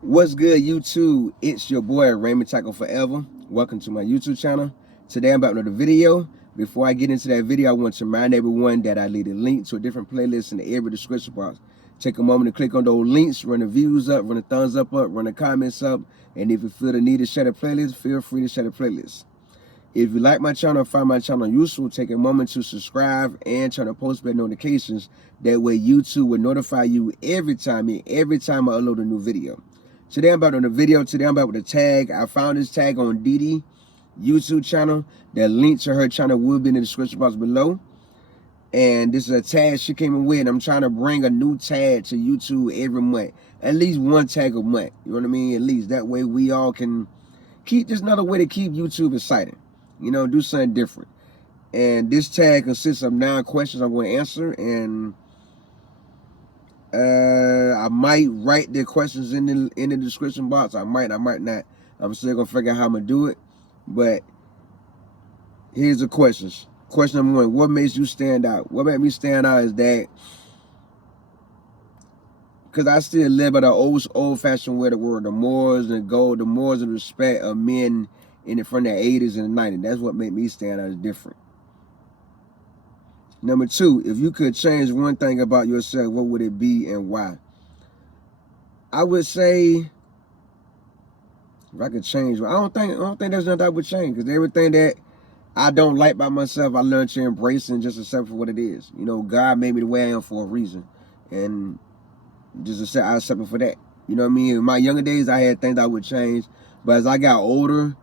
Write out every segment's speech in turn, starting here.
What's good, YouTube? It's your boy Raymondtacular Forever. Welcome to my YouTube channel. Today I'm about another video. Before I get into that video, I want to remind everyone that I leave a link to a different playlist in the every description box. Take a moment to click on those links, run the views up, run the thumbs up, run the comments up, and if you feel the need to share the playlist, feel free to share the playlist. If you like my channel and find my channel useful, take a moment to subscribe and turn on post bell notifications. That way YouTube will notify you every time I upload a new video. Today I'm about on the video. Today I'm about with a tag. I found this tag on DiDi YouTube channel. The link to her channel will be in the description box below. And this is a tag she came in with. And I'm trying to bring a new tag to YouTube every month. At least one tag a month. You know what I mean? At least that way we all can keep this another way to keep YouTube exciting. You know, do something different. And this tag consists of 9 questions I'm going to answer. And I might write the questions in the description box. I might not. I'm still gonna figure out how I'm gonna do it. But here's the questions. Question number 1: what makes you stand out? What made me stand out is that because I still live by the old-fashioned way of the world. The morals and gold, the morals and respect of men from the 80s and the 90s. That's what made me stand out as different. Number 2: if you could change one thing about yourself, what would it be and why? I would say, if I could change, I don't think there's nothing I would change, because everything that I don't like by myself, I learned to embrace and just accept for what it is. You know, God made me the way I am for a reason, and I accept it for that. You know what I mean? In my younger days, I had things I would change, but as I got older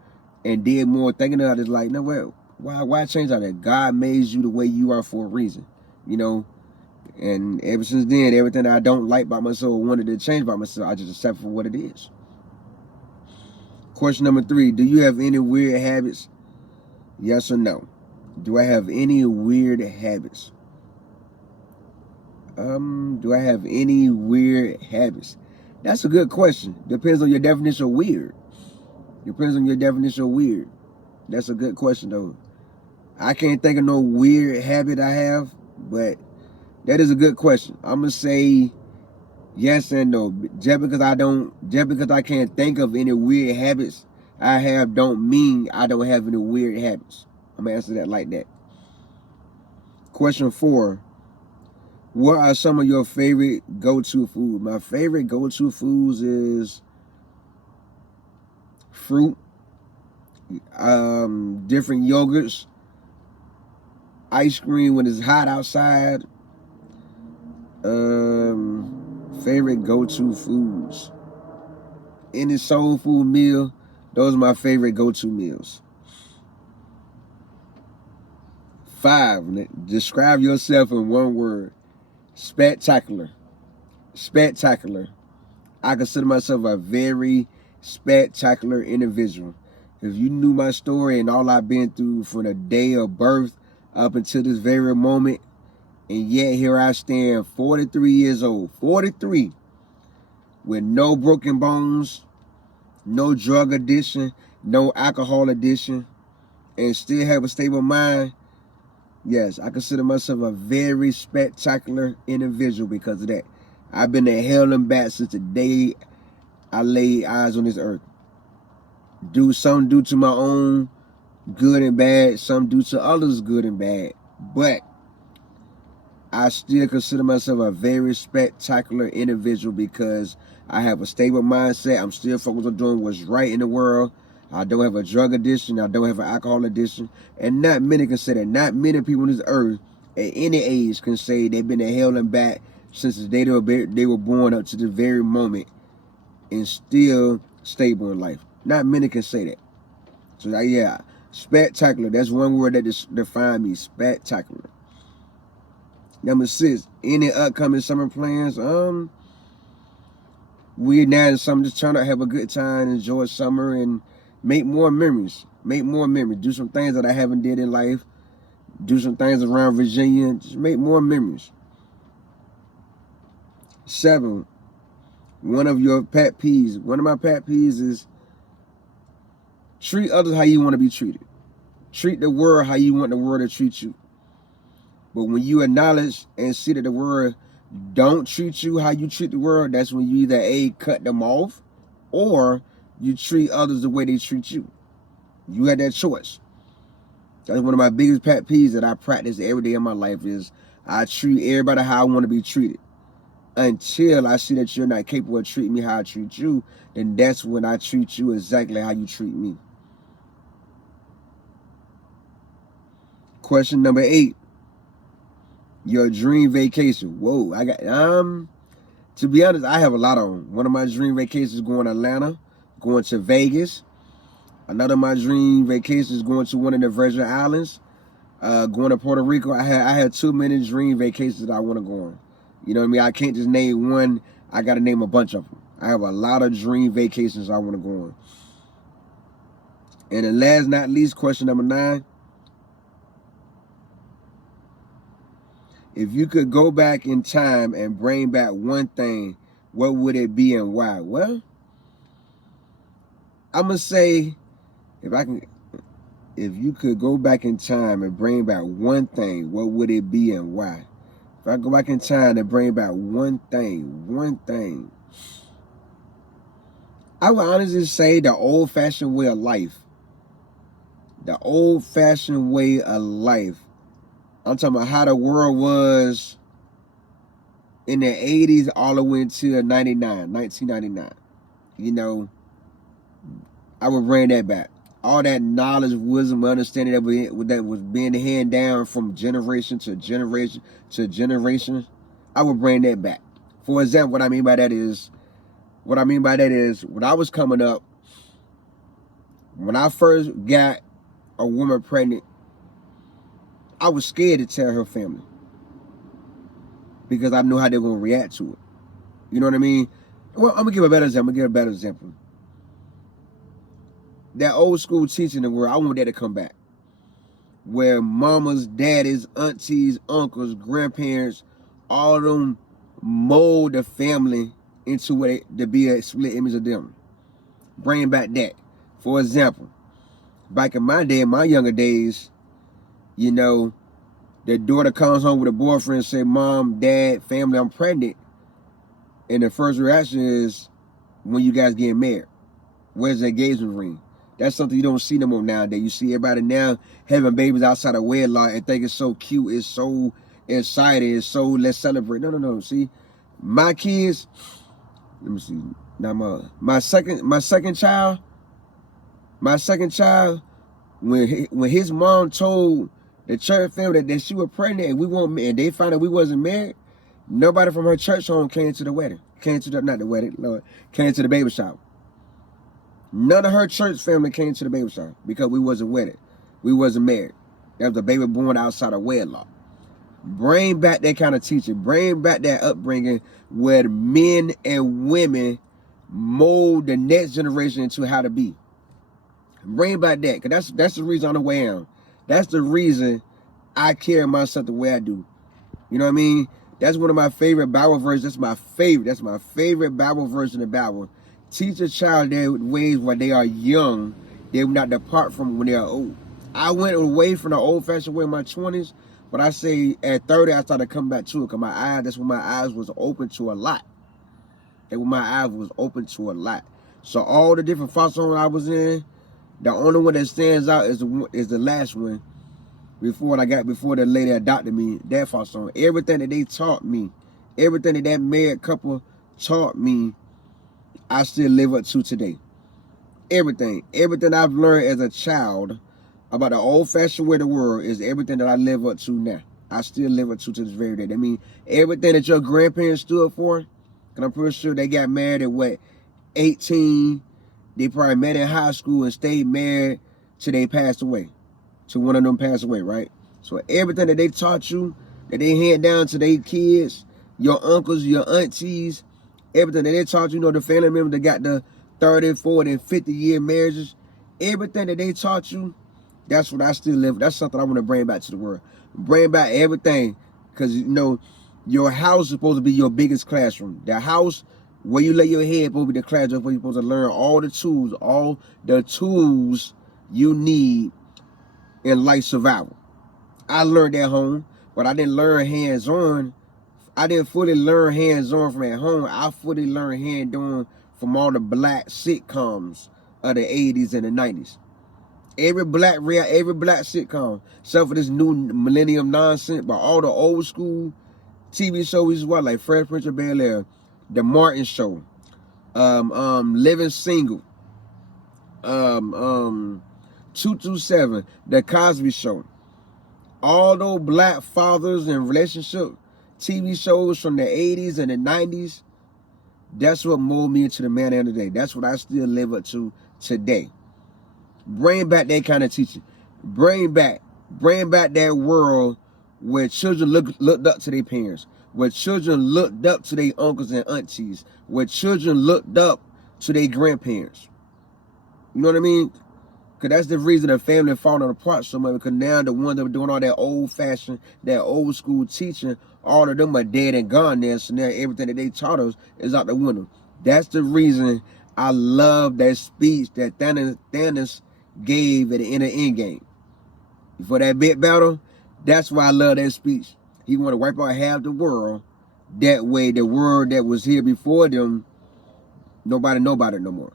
and did more thinking about it, it's like, no, well, why change all that? God made you the way you are for a reason, you know. And ever since then, everything that I don't like about myself or wanted to change about myself, I just accept for what it is. Question number 3: do you have any weird habits? Yes or no? Do I have any weird habits? Do I have any weird habits? That's a good question. Depends on your definition of weird. Depends on your definition of weird. That's a good question, though. I can't think of no weird habit I have, but that is a good question. I'm gonna say yes and no. Just because I can't think of any weird habits I have, don't mean I don't have any weird habits. I'm gonna answer that like that. Question 4: what are some of your favorite go-to foods? My favorite go-to foods is fruit, different yogurts, ice cream when it's hot outside. Favorite go-to foods. Any soul food meal, those are my favorite go-to meals. 5: describe yourself in one word. Spectacular. Spectacular. I consider myself a very spectacular individual. If you knew my story and all I've been through from the day of birth up until this very moment, and yet here I stand, 43 years old, 43, with no broken bones, no drug addiction, no alcohol addiction, and still have a stable mind. Yes, I consider myself a very spectacular individual because of that. I've been to hell and back since the day I laid eyes on this earth. Some due to my own good and bad, some due to others good and bad. But I still consider myself a very spectacular individual because I have a stable mindset. I'm still focused on doing what's right in the world. I don't have a drug addiction. I don't have an alcohol addiction. And not many can say that. Not many people on this earth at any age can say they've been to hell and back since the day they were born up to the very moment and still stable in life. Not many can say that. So yeah, spectacular. That's one word that defines me. Spectacular. Number 6: any upcoming summer plans? We're now in summer, just trying to have a good time, enjoy summer, and make more memories. Make more memories. Do some things that I haven't did in life. Do some things around Virginia. Just make more memories. 7: one of your pet peeves. One of my pet peeves is treat others how you want to be treated. Treat the world how you want the world to treat you. But when you acknowledge and see that the world don't treat you how you treat the world, that's when you either A, cut them off, or you treat others the way they treat you. You had that choice. That's one of my biggest pet peeves that I practice every day in my life is I treat everybody how I want to be treated. Until I see that you're not capable of treating me how I treat you, then that's when I treat you exactly how you treat me. Question number 8. Your dream vacation. Whoa, I got to be honest, I have a lot of them. One of my dream vacations is going to Atlanta, going to Vegas. Another of my dream vacations is going to one of the Virgin Islands, going to Puerto Rico. I had too many dream vacations that I want to go on. You know what I mean? I can't just name one. I got to name a bunch of them. I have a lot of dream vacations I want to go on. And then last not least, question number 9. If you could go back in time and bring back one thing, what would it be and why? Well, I'm going to say, if you could go back in time and bring back one thing, what would it be and why? If I go back in time and bring back one thing, I would honestly say the old-fashioned way of life. The old-fashioned way of life. I'm talking about how the world was in the 80s all the way until 1999. You know, I would bring that back. All that knowledge, wisdom, understanding that was being handed down from generation to generation to generation, I would bring that back. For example, what I mean by that is, when I was coming up, when I first got a woman pregnant, I was scared to tell her family because I knew how they were going to react to it. You know what I mean? Well, I'm going to give a better example. That old school teaching the world, I want that to come back. Where mamas, daddies, aunties, uncles, grandparents, all of them mold the family into what to be a split image of them. Bring back that. For example, back in my day, in my younger days, you know, the daughter comes home with a boyfriend and say, Mom, Dad, family, I'm pregnant. And the first reaction is, when you guys getting married? Where's the engagement ring? That's something you don't see no more nowadays. You see everybody now having babies outside of wedlock and think it's so cute, it's so exciting, it's so let's celebrate. No. See, my kids, let me see. Now my second child, when his mom told the church family that she was pregnant and they found out we wasn't married, nobody from her church home came to the wedding. Came to the baby shower. None of her church family came to the baby shower because we wasn't wedded. We wasn't married. That was a baby born outside of wedlock. Bring back that kind of teaching. Bring back that upbringing where men and women mold the next generation into how to be. Bring back that, because that's the reason I'm the way I am. That's the reason I carry myself the way I do. You know what I mean? That's one of my favorite Bible verses. That's my favorite Bible verse in the Bible. Teach a child their ways when they are young, they will not depart from when they are old. I went away from the old-fashioned way in my 20s, but I say at 30, I started coming back to it because that's when my eyes was open to a lot. So all the different foster homes I was in, the only one that stands out is the last one. Before the lady adopted me, that foster home. Everything that they taught me, everything that married couple taught me, I still live up to today. Everything I've learned as a child about the old-fashioned way of the world is everything that I live up to now. I still live up to this very day. I mean, everything that your grandparents stood for, and I'm pretty sure they got married at 18. They probably met in high school and stayed married till they passed away. Till one of them passed away, right? So everything that they taught you, that they hand down to their kids, your uncles, your aunties, everything that they taught you, the family members that got the 30, 40, and 50-year marriages, everything that they taught you, that's what I still live. That's something I want to bring back to the world. Bring back everything, because, your house is supposed to be your biggest classroom. The house where you lay your head is supposed to be the classroom where you're supposed to learn all the tools you need in life survival. I learned at home, but I didn't learn hands-on. I didn't fully learn hands-on from at home. I fully learned hands-on from all the black sitcoms of the 80s and the 90s. Every black sitcom, except for this new millennium nonsense, but all the old school TV shows was like Fresh Prince of Bel-Air, The Martin Show, Living Single, 227, The Cosby Show. All those black fathers and relationship TV shows from the 80s and the 90s, that's what molded me into the man of the day. That's what I still live up to today. Bring back that kind of teaching. Bring back that world where children looked up to their parents, where children looked up to their uncles and aunties, where children looked up to their grandparents. You know what I mean? Because that's the reason the family falling apart so much, because now the ones that were doing all that old-fashioned, that old-school teaching, all of them are dead and gone now, so now everything that they taught us is out the window. That's the reason I love that speech that Thanos gave at the end of Endgame. For that big battle, that's why I love that speech. He want to wipe out half the world. That way, the world that was here before them, nobody know about it no more.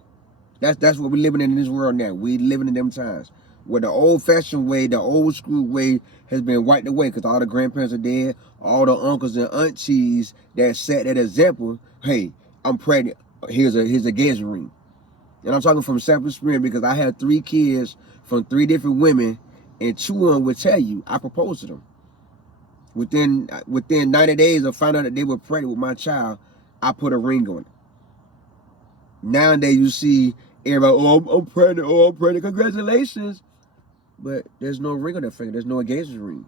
That's what we're living in this world now. We living in them times where the old-fashioned way, the old-school way has been wiped away because all the grandparents are dead. All the uncles and aunties that set that example. Hey, I'm pregnant. Here's a engagement ring. And I'm talking from self-experience because I had 3 kids from 3 different women, and 2 of them would tell you I proposed to them. Within 90 days of finding out that they were pregnant with my child, I put a ring on it. Nowadays you see everybody, I'm pregnant, congratulations. But there's no ring on that finger. There's no engagement ring.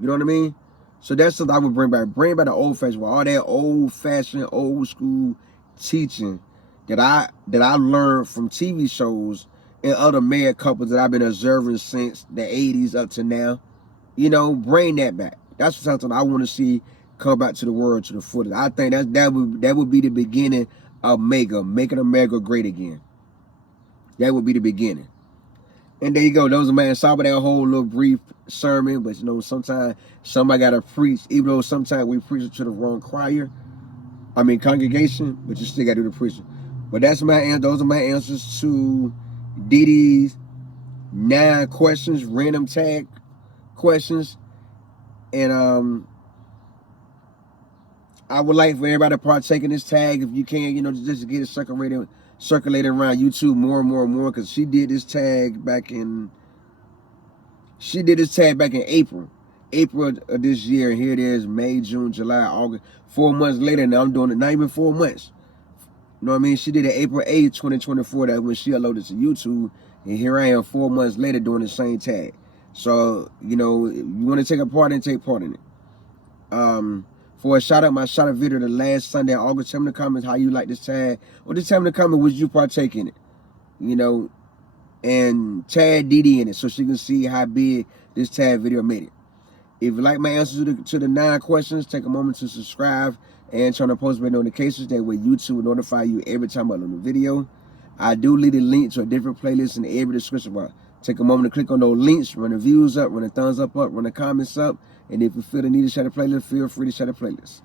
You know what I mean? So that's something I would bring back. Bring back the old-fashioned, all that old-fashioned, old-school teaching that I learned from TV shows and other married couples that I've been observing since the 80s up to now. You know, bring that back. That's something I want to see come back to the world, to the footage. I think that would be the beginning of making America great again. That would be the beginning. And there you go. Those are my sorry about that whole little brief sermon, but you know, sometimes somebody gotta preach, even though sometimes we preach to the wrong congregation, but you still gotta do the preaching. But that's my answer. Those are my answers to DiDi's 9 questions, random tag questions. And I would like for everybody to partake in this tag if you can, you know, just to get it circulated around YouTube more and more, because she did this tag back in April of this year, and here it is, May, June, July, August, 4 months later. Now I'm doing it, not even 4 months. You know what I mean? She did it April 8th, 2024. That's when she uploaded to YouTube, and here I am 4 months later doing the same tag. So, you know, if you want to take a part in it, take part in it. For a shout out, my shout out video the last Sunday, August, tell me in the comments how you like this tag, or just tell me in the comments would you partake in it, you know, and tag DiDi in it so she can see how big this tag video made it. If you like my answers to the 9 questions, take a moment to subscribe and turn on post notifications. That way YouTube will notify you every time I upload a video. I do leave a link to a different playlist in every description box. Take a moment to click on those links, run the views up, run the thumbs up, run the comments up, and if you feel the need to share the playlist, feel free to share the playlist.